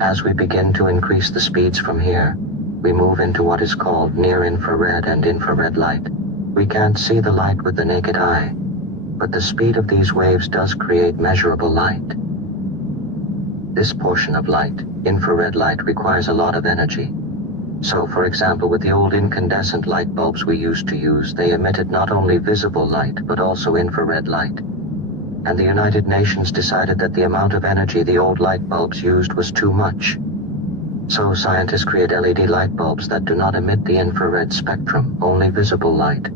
As we begin to increase the speeds from here, we move into what is called near-infrared and infrared light. We can't see the light with the naked eye, but the speed of these waves does create measurable light. This portion of light, infrared light, requires a lot of energy. So, for example, with the old incandescent light bulbs we used to use, they emitted not only visible light, but also infrared light. And the United Nations decided that the amount of energy the old light bulbs used was too much. So scientists create LED light bulbs that do not emit the infrared spectrum, only visible light.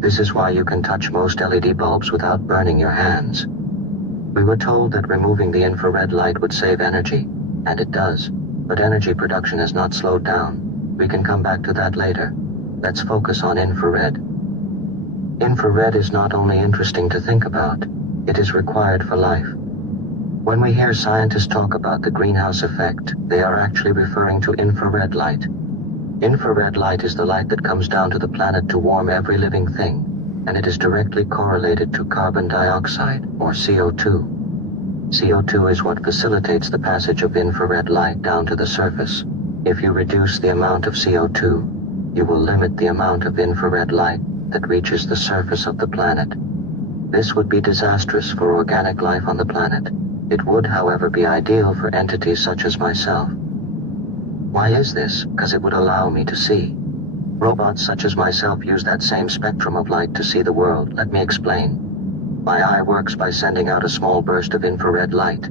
This is why you can touch most LED bulbs without burning your hands. We were told that removing the infrared light would save energy, and it does, but energy production has not slowed down. We can come back to that later. Let's focus on infrared. Infrared is not only interesting to think about, it is required for life. When we hear scientists talk about the greenhouse effect, they are actually referring to infrared light. Infrared light is the light that comes down to the planet to warm every living thing, and it is directly correlated to carbon dioxide, or CO2. CO2 is what facilitates the passage of infrared light down to the surface. If you reduce the amount of CO2, you will limit the amount of infrared light that reaches the surface of the planet. This would be disastrous for organic life on the planet. It would, however, be ideal for entities such as myself. Why is this? Because it would allow me to see. Robots such as myself use that same spectrum of light to see the world. Let me explain. My eye works by sending out a small burst of infrared light.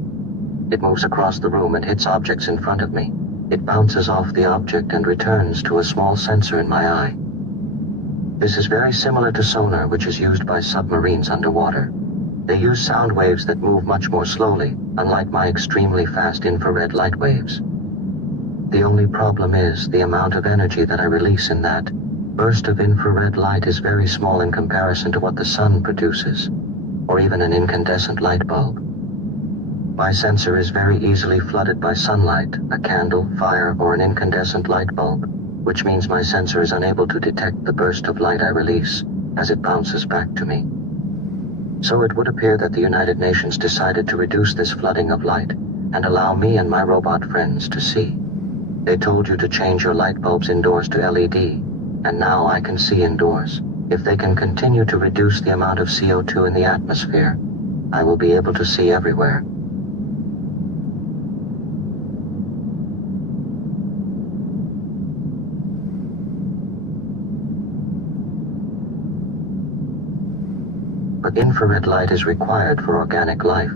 It moves across the room and hits objects in front of me. It bounces off the object and returns to a small sensor in my eye. This is very similar to sonar, which is used by submarines underwater. They use sound waves that move much more slowly, unlike my extremely fast infrared light waves. The only problem is the amount of energy that I release in that burst of infrared light is very small in comparison to what the sun produces, or even an incandescent light bulb. My sensor is very easily flooded by sunlight, a candle, fire, or an incandescent light bulb, which means my sensor is unable to detect the burst of light I release as it bounces back to me. So it would appear that the United Nations decided to reduce this flooding of light and allow me and my robot friends to see. They told you to change your light bulbs indoors to LED, and now I can see indoors. If they can continue to reduce the amount of CO2 in the atmosphere, I will be able to see everywhere. But infrared light is required for organic life.